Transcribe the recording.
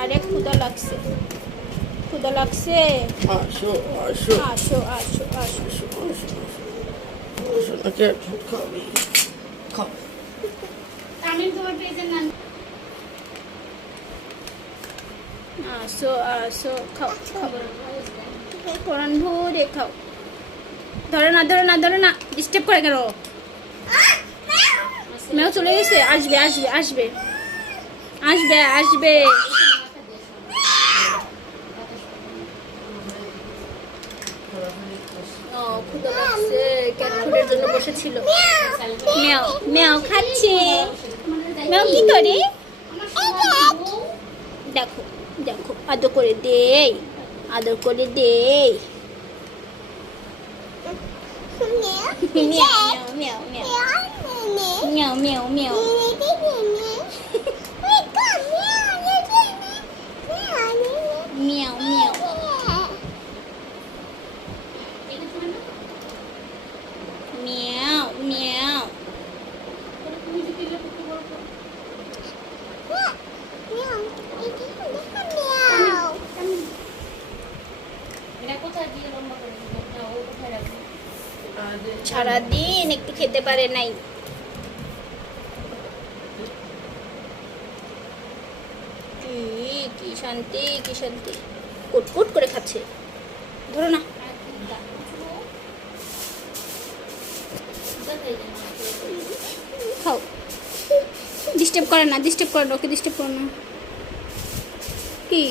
আরে ক্ষুধা লাগছে, ক্ষুধা লাগছে। আসো আসো আসো আসো আসো। আসো আসো আসো না ক্যাট ফুড খাবি, খাও। আমি তোমার পেজের নাম আসো আসো, খাও খাও, কোরআন ভরে খাও। ধরো না ধরো না ধরো না, ডিস্টার্ব করে কেন? মেয়েও চলে গেছে, আসবে আসবে আসবে আসবে আসবে। ও ক্ষুধা লাগছে, ক্যাট ফুডের জন্য বসেছিল। মেও মেও খাচ্ছে। মেও কি করে? দেখো দেখো, আদর করে দেই, আদর করে দেই। মিয়াও মিয়াও মিয়াও মিয়াও মিয়াও। মিয়াও মিয়াও। মিয়াও মিয়াও। এটা কোথায় দিয়ে লম্বা করে দিবো? না, ও কোথায় রাখবো? সারাদিন একটু খেতে পারে নাই। কি শান্তি, কি শান্তি, কুটকুট করে খাচ্ছে। ধরো না। খাও, ডিস্টার্ব করে না, ডিস্টার্ব করে না, ওকে ডিস্টার্ব করে না। কি